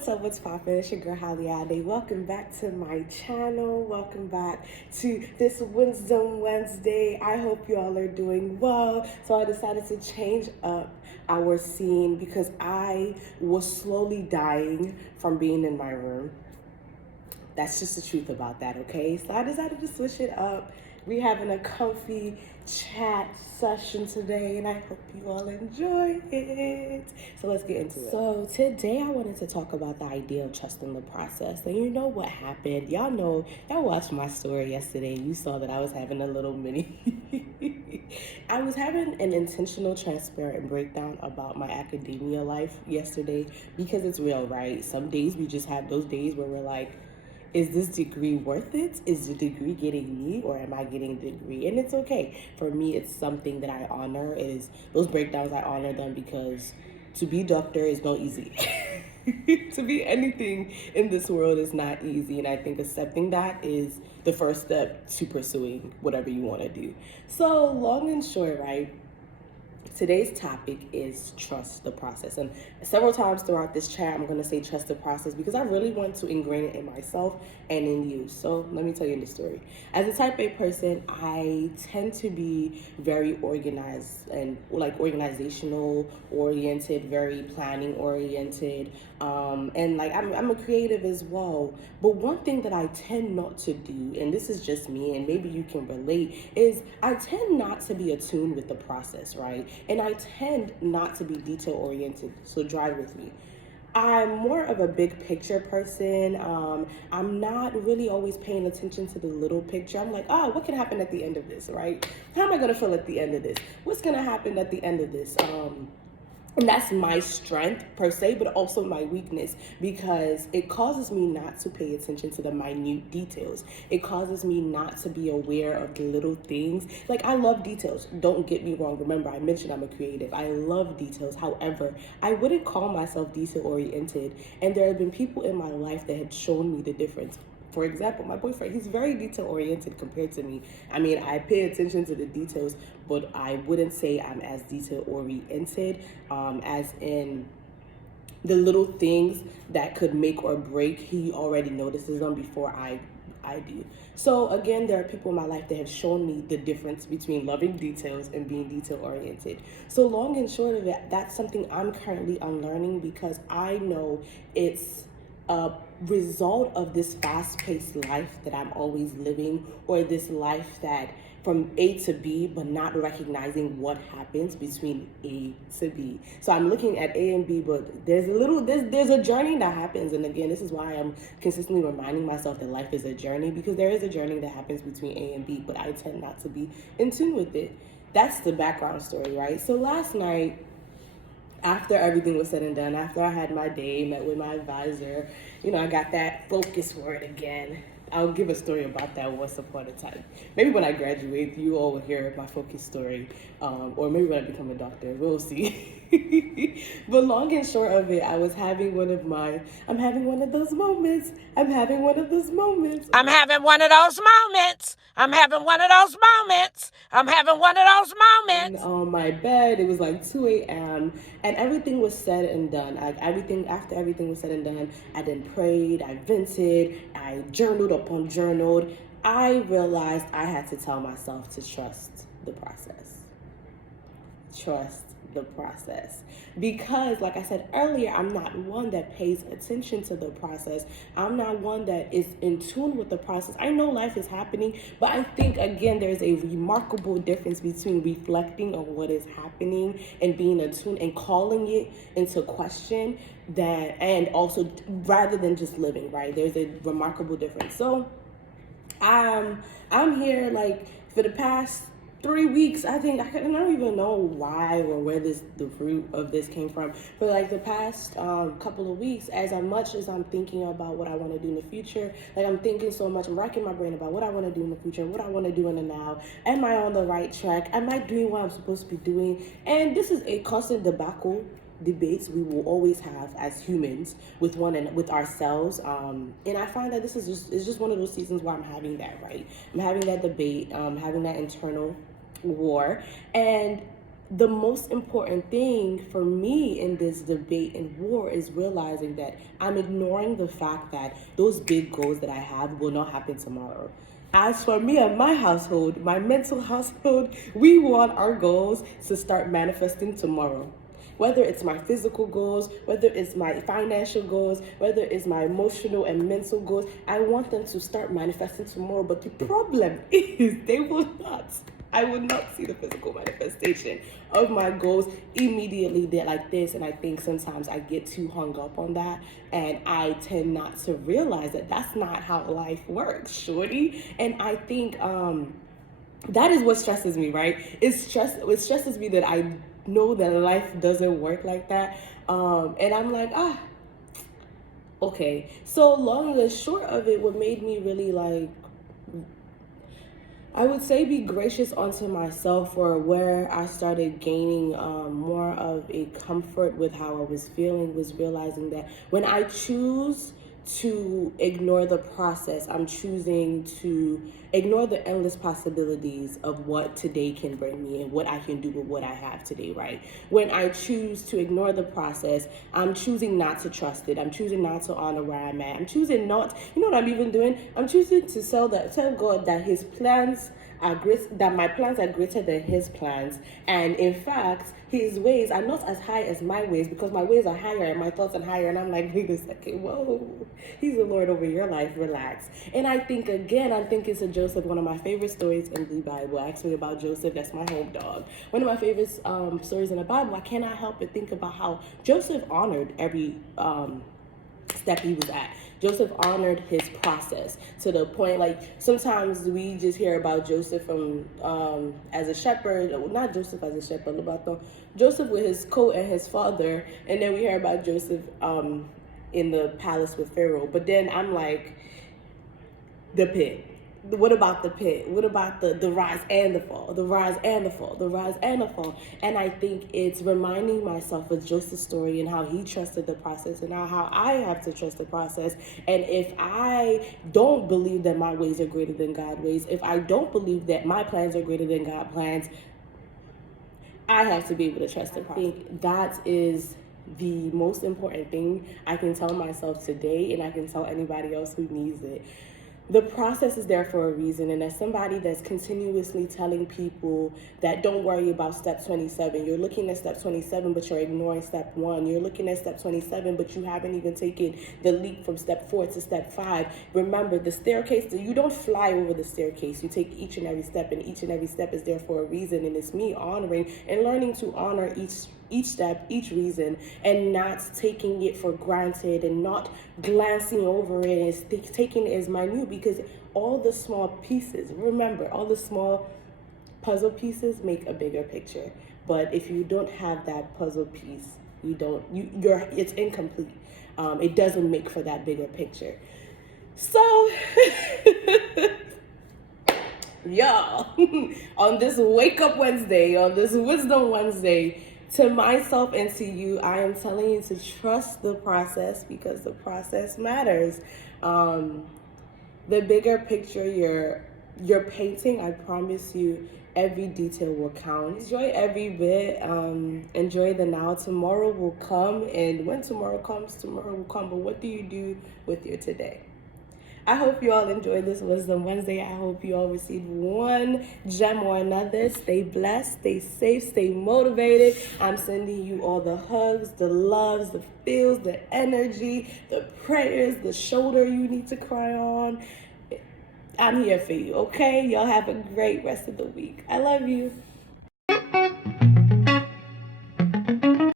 what's up, what's poppin'? It's your girl Haliade. Welcome back to my channel. Welcome back to this Wisdom Wednesday. I hope you all are doing well. So I decided to change up our scene because I was slowly dying from being in my room. That's just the truth about that, okay? So I decided to switch it up. We're having a comfy chat session today, and I hope you all enjoy it. So let's get into it. So today I wanted to talk about the idea of trusting the process. And you know what happened? Y'all watched my story yesterday. You saw that I was having a little mini I was having an intentional, transparent breakdown about my academia life yesterday because it's real, right? Some days we just have those days where we're like, is this degree worth it? Is the degree getting me, or am I getting the degree? And it's okay. For me, it's something that I honor. It is those breakdowns, I honor them because to be doctor is not easy. To be anything in this world is not easy. And I think accepting that is the first step to pursuing whatever you want to do. So long and short, right? Today's topic is trust the process. And several times throughout this chat, I'm going to say trust the process because I really want to ingrain it in myself and in you. So let me tell you the story. As a type A person, I tend to be very organized and organizational oriented, very planning oriented. And I'm a creative as well. But one thing that I tend not to do, and this is just me, and maybe you can relate, is I tend not to be attuned with the process, right? And I tend not to be detail oriented. So drive with me. I'm more of a big picture person. I'm not really always paying attention to the little picture. I'm like, oh, what can happen at the end of this, right? How am I going to feel at the end of this? What's going to happen at the end of this? And that's my strength per se, but also my weakness because it causes me not to pay attention to the minute details. It causes me not to be aware of the little things. Like, I love details. Don't get me wrong. Remember, I mentioned I'm a creative. I love details. However, I wouldn't call myself detail oriented. And there have been people in my life that have shown me the difference. For example, my boyfriend, he's very detail oriented compared to me. I mean, I pay attention to the details, but I wouldn't say I'm as detail oriented as in the little things that could make or break. He already notices them before I do. So again, there are people in my life that have shown me the difference between loving details and being detail oriented. So long and short of it, that's something I'm currently unlearning because I know it's a result of this fast-paced life that I'm always living, or this life that from A to B, but not recognizing what happens between A to B. So I'm looking at A and B, but there's a journey that happens. And again, this is why I'm consistently reminding myself that life is a journey, because there is a journey that happens between A and B, but I tend not to be in tune with it. That's the background story, right? So last night, after everything was said and done, after I had my day, met with my advisor, I got that focus word again. I'll give a story about that once upon a time. Maybe when I graduate, you all will hear my focus story, or maybe when I become a doctor, we'll see. But long and short of it, I'm having one of those moments. I'm having one of those moments. I'm having one of those moments. I'm having one of those moments. I'm having one of those moments. On my bed, it was like 2 a.m. and everything was said and done. After everything was said and done, I then prayed, I vented, I journaled upon journaled. I realized I had to tell myself to trust the process. Trust the process. Because, like I said earlier, I'm not one that pays attention to the process. I'm not one that is in tune with the process. I know life is happening, but I think, again, there's a remarkable difference between reflecting on what is happening and being attuned and calling it into question, and also rather than just living, right? There's a remarkable difference. So I'm here for the past 3 weeks. I don't even know why or where the root of this came from. For the past couple of weeks, as much as I'm thinking about what I want to do in the future, I'm thinking so much, I'm racking my brain about what I want to do in the future, what I want to do in the now. Am I on the right track? Am I doing what I'm supposed to be doing? And this is a constant debates we will always have as humans with with ourselves, and I find that it's just one of those seasons where I'm having that, right? I'm having that debate, having that internal war, and the most important thing for me in this debate and war is realizing that I'm ignoring the fact that those big goals that I have will not happen tomorrow. As for me and my household, my mental household, we want our goals to start manifesting tomorrow. Whether it's my physical goals, whether it's my financial goals, whether it's my emotional and mental goals, I want them to start manifesting tomorrow. But the problem is they will not. I will not see the physical manifestation of my goals immediately. They're like this, and I think sometimes I get too hung up on that, and I tend not to realize that that's not how life works, shorty. And I think that is what stresses me, right? It stresses me that I know that life doesn't work like that, and I'm like, okay. So long and short of it, what made me really like, I would say, be gracious onto myself, or where I started gaining more of a comfort with how I was feeling, was realizing that when I choose to ignore the process, I'm choosing to ignore the endless possibilities of what today can bring me and what I can do with what I have today, right? When I choose to ignore the process, I'm choosing not to trust it. I'm choosing not to honor where I'm at. I'm choosing not, you know what I'm even doing? I'm choosing to tell God that his plans are great, that my plans are greater than his plans. And in fact, his ways are not as high as my ways, because my ways are higher and my thoughts are higher. And I'm like, wait a second, whoa, he's the Lord over your life, relax. And I think, again, I'm thinking to Joseph, one of my favorite stories in the Bible. Actually, about Joseph, that's my home dog. One of my favorite stories in the Bible. I cannot help but think about how Joseph honored every step he was at. Joseph honored his process to the point, like, sometimes we just hear about Joseph from as a shepherd, not Joseph as a shepherd, but Joseph with his coat and his father, and then we hear about Joseph in the palace with Pharaoh. But then I'm like, the pit. What about the pit? What about the rise and the fall? The rise and the fall, the rise and the fall. And I think it's reminding myself of Joseph's story and how he trusted the process, and now how I have to trust the process. And if I don't believe that my ways are greater than God's ways, if I don't believe that my plans are greater than God's plans, I have to be able to trust the process. I think that is the most important thing I can tell myself today, and I can tell anybody else who needs it. The process is there for a reason, and as somebody that's continuously telling people that don't worry about step 27, you're looking at step 27, but you're ignoring step 1. You're looking at step 27, but you haven't even taken the leap from step 4 to step 5. Remember, the staircase, you don't fly over the staircase. You take each and every step, and each and every step is there for a reason, and it's me honoring and learning to honor each step, each reason, and not taking it for granted and not glancing over it and taking it as minute, because all the small pieces, remember, all the small puzzle pieces make a bigger picture. But if you don't have that puzzle piece, it's incomplete. It doesn't make for that bigger picture. So y'all, on this Wake Up Wednesday, on this Wisdom Wednesday, to myself and to you, I am telling you to trust the process, because the process matters. The bigger picture you're painting, I promise you, every detail will count. Enjoy every bit. Enjoy the now. Tomorrow will come, and when tomorrow comes, tomorrow will come. But what do you do with your today? I hope you all enjoyed this Wisdom Wednesday. I hope you all received one gem or another. Stay blessed, stay safe, stay motivated. I'm sending you all the hugs, the loves, the feels, the energy, the prayers, the shoulder you need to cry on. I'm here for you, okay? Y'all have a great rest of the week. I love you.